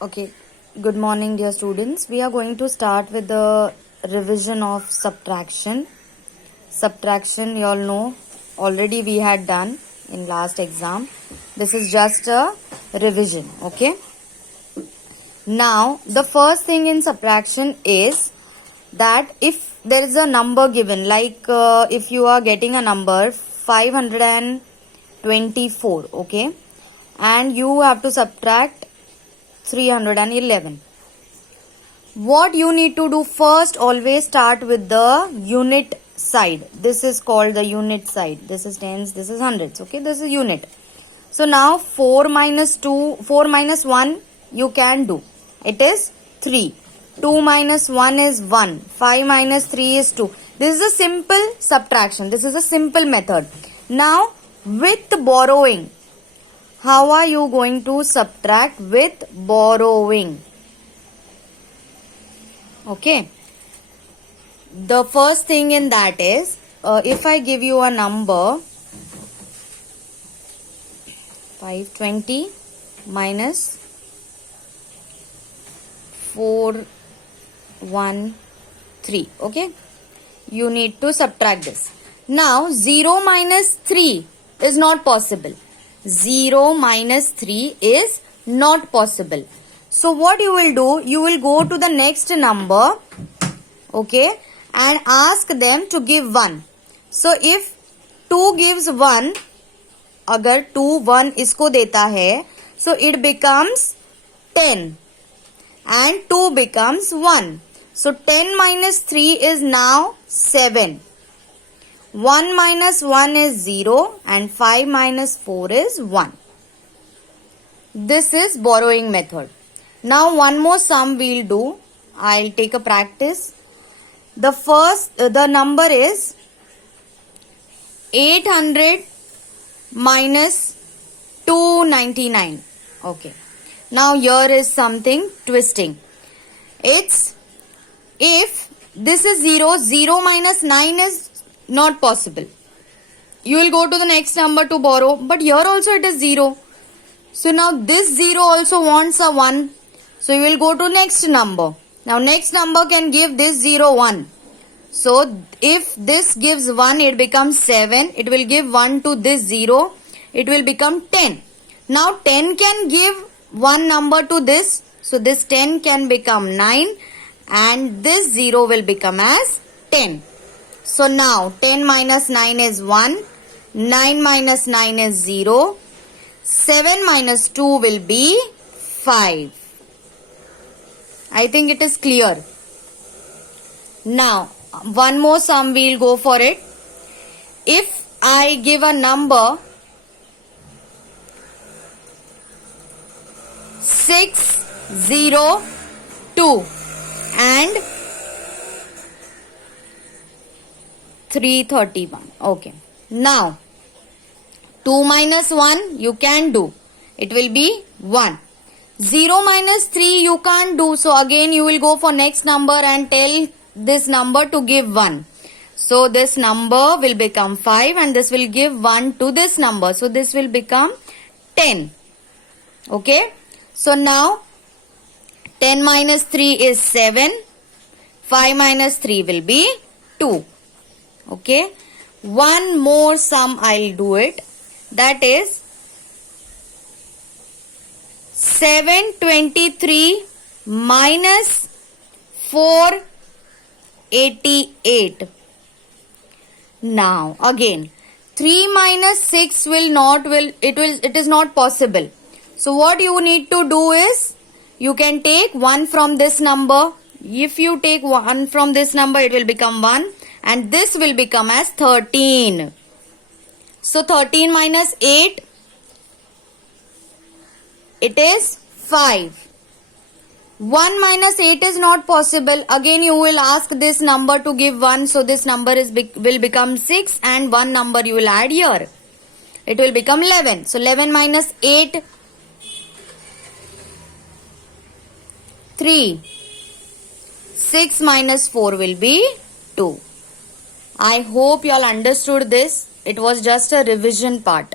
Okay, good morning, dear students. We are going to start with the revision of subtraction. Subtraction, you all know, already we had done in last exam. This is just a revision, okay? Now, the first thing in subtraction is that if there is a number given, like if you are getting a number 524, okay? And you have to subtract 311. What you need to do first, always start with the unit side. This is called the unit side. This is tens, this is hundreds. Okay, this is unit. So now 4 minus 1 you can do. It is 3. 2 minus 1 is 1. 5 minus 3 is 2. This is a simple subtraction. This is a simple method. Now with borrowing, how are you going to subtract with borrowing? Okay. The first thing in that is, if I give you a number, 520 minus 413. Okay. You need to subtract this. Now 0 minus 3 is not possible. 0 minus 3 is not possible. So what you will do, you will go to the next number, okay, and ask them to give 1. So if 2 gives 1, agar 2 1 isko deta hai, so it becomes 10 and 2 becomes 1. So 10 minus 3 is now 7. 1 minus 1 is 0 and 5 minus 4 is 1. This is borrowing method. Now one more sum we'll do. I'll take a practice. The number is 800 minus 299. Okay. Now here is something twisting. It's if this is 0, 0 minus 9 is not possible. You will go to the next number to borrow, but here also it is 0. So now this 0 also wants a 1. So you will go to next number. Now next number can give this 0 1. So if this gives 1, it becomes 7. It will give 1 to this 0. It will become 10. Now 10 can give one number to this. So this 10 can become 9 and this 0 will become as 10. So now 10 minus 9 is 1, 9 minus 9 is 0, 7 minus 2 will be 5. I think it is clear. Now one more sum we'll go for it. If I give a number 602 and 331. Okay. Now 2 minus 1 you can do. It will be 1. 0 minus 3 you can't do. So again you will go for next number and tell this number to give 1. So this number will become 5 and this will give 1 to this number. So this will become 10. Okay. So now 10 minus 3 is 7. 5 minus 3 will be 2. Okay. One more sum I'll do it. That is 723 minus 488. Now again 3 minus 6 it is not possible. So what you need to do is you can take 1 from this number. If you take 1 from this number, it will become 1. And this will become as 13. So 13 minus 8, it is 5. 1 minus 8 is not possible. Again you will ask this number to give 1. So this number will become 6 and one number you will add here. It will become 11. So 11 minus 8, 3. 6 minus 4 will be 2. I hope you all understood this. It was just a revision part.